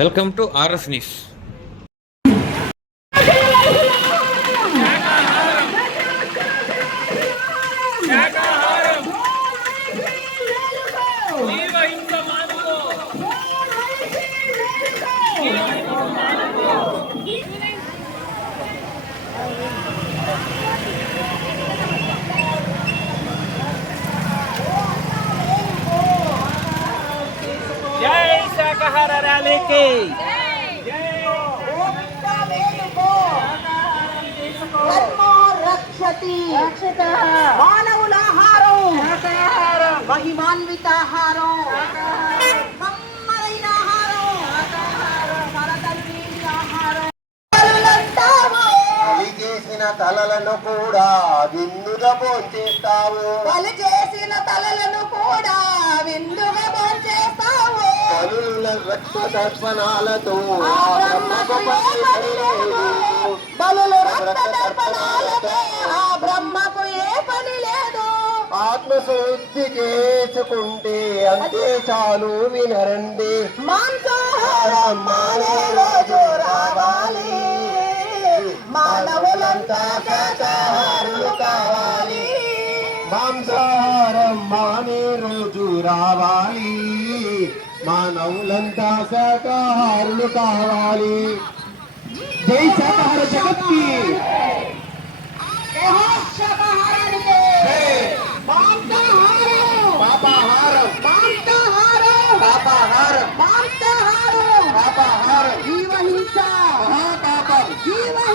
Welcome to RS news రక్షతి. మానవులాహారం. మహిమాన్వితాహారం. చేసిన తలలను కూడా విందుగా భోంచేస్తావు బలి చేసిన తలలను బలుల రక్త తర్పణాలతో ఆ బ్రహ్మకు ఏ పని లేదు. బలులు రక్త తర్పణాలతో ఆ బ్రహ్మకు ఏ పని లేదు. ఆత్మశుద్ధి చేసుకుంటే అంతే చాలు వినరండి. మాంసాహారం మానే రోజు రావాలి. మానవులంతా శాకాహారులు కావాలి. మాంసాహారం మానే రోజు రావాలి. మానవులంతా శాకాహారులు కావాలి జై శాకాహార జగత్కి ఏహో శాకాహారానికి మాంసాహారం పాపాహారం మాంసాహారం పాపాహారం మాంసాహారం పాపాహారం జీవహింస మహాపాపం జీవహింస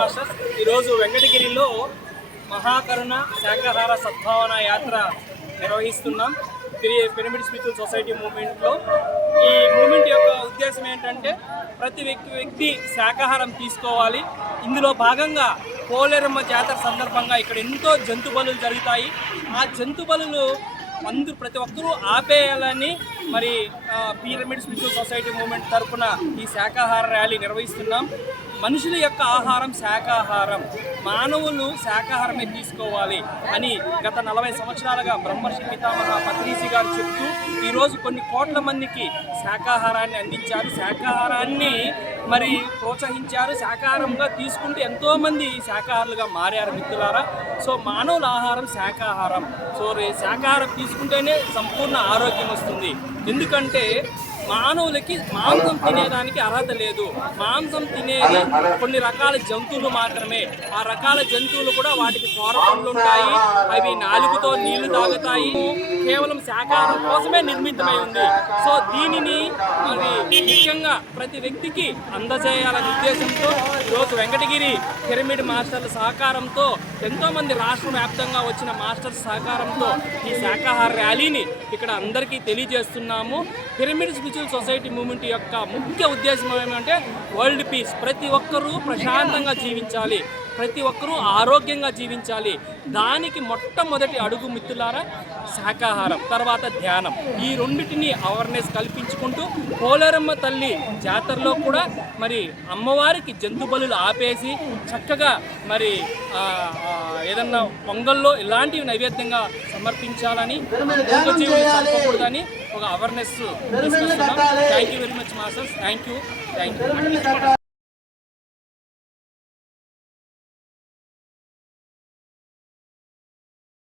మాస్టర్స్ ఈరోజు వెంకటగిరిలో మహాకరుణ శాకాహార సద్భావన యాత్ర నిర్వహిస్తున్నాం. పిరి- పిరమిడ్ స్పిరిచువల్ సొసైటీ మూమెంట్లో ఈ మూమెంట్ యొక్క ఉద్దేశం ఏంటంటే ప్రతి వ్యక్తి వ్యక్తి శాకాహారం తీసుకోవాలి. ఇందులో భాగంగా పోలేరమ్మ జాతర సందర్భంగా ఇక్కడ ఎంతో జంతు బలులు జరుగుతాయి. ఆ జంతు బలులు అందరూ ప్రతి ఒక్కరూ ఆపేయాలని మరి పిరమిడ్ స్పిరిచువల్ సొసైటీ మూమెంట్ తరపున ఈ శాకాహార ర్యాలీ నిర్వహిస్తున్నాం. మనుషుల యొక్క ఆహారం శాకాహారం మానవులు శాకాహారమే తీసుకోవాలి అని గత నలభై సంవత్సరాలుగా బ్రహ్మర్షి పితామహ పత్రీసి గారు చెప్తూ ఈరోజు కొన్ని కోట్ల మందికి శాకాహారాన్ని అందించారు. శాకాహారాన్ని మరి ప్రోత్సహించారు. శాకాహారంగా తీసుకుంటూ ఎంతోమంది శాకాహారులుగా మారారు మిత్రులారా. సో మానవుల ఆహారం శాకాహారం సో రే- శాకాహారం తీసుకుంటేనే సంపూర్ణ ఆరోగ్యం వస్తుంది. ఎందుకంటే మానవులకి మాంసం తినేదానికి అర్హత లేదు. మాంసం తినేది కొన్ని రకాల జంతువులు మాత్రమే. ఆ రకాల జంతువులు కూడా వాటికి కూర ఉంటాయి. అవి నాలుగుతో నీళ్ళు తాగుతాయి. కేవలం శాకాహారం కోసమే నిర్మితమై ఉంది. సో దీనిని మరి ముఖ్యంగా ప్రతి వ్యక్తికి అందజేయాలనే ఉద్దేశంతో ఈరోజు వెంకటగిరి పిరమిడ్ మాస్టర్ల సహకారంతో ఎంతోమంది రాష్ట్ర వ్యాప్తంగా వచ్చిన మాస్టర్స్ సహకారంతో ఈ శాఖాహార ర్యాలీని ఇక్కడ అందరికీ తెలియజేస్తున్నాము. పిరమిడ్ స్పిరిచువల్ సొసైటీ మూవ్మెంట్ యొక్క ముఖ్య ఉద్దేశం ఏమంటే వరల్డ్ పీస్. ప్రతి ఒక్కరూ ప్రశాంతంగా జీవించాలి. ప్రతి ఒక్కరూ ఆరోగ్యంగా జీవించాలి. దానికి మొట్టమొదటి అడుగు మిత్రులారా శాకాహారం తర్వాత ధ్యానం. ఈ రెండింటిని అవేర్నెస్ కల్పించుకుంటూ పోలేరమ్మ తల్లి జాతరలో కూడా మరి అమ్మవారికి జంతు బలులు ఆపేసి చక్కగా మరి ఏదన్నా పొంగల్లో ఇలాంటివి నైవేద్యంగా సమర్పించాలని చంపకూడదని ఒక awareness thank you very much masters thank you thank you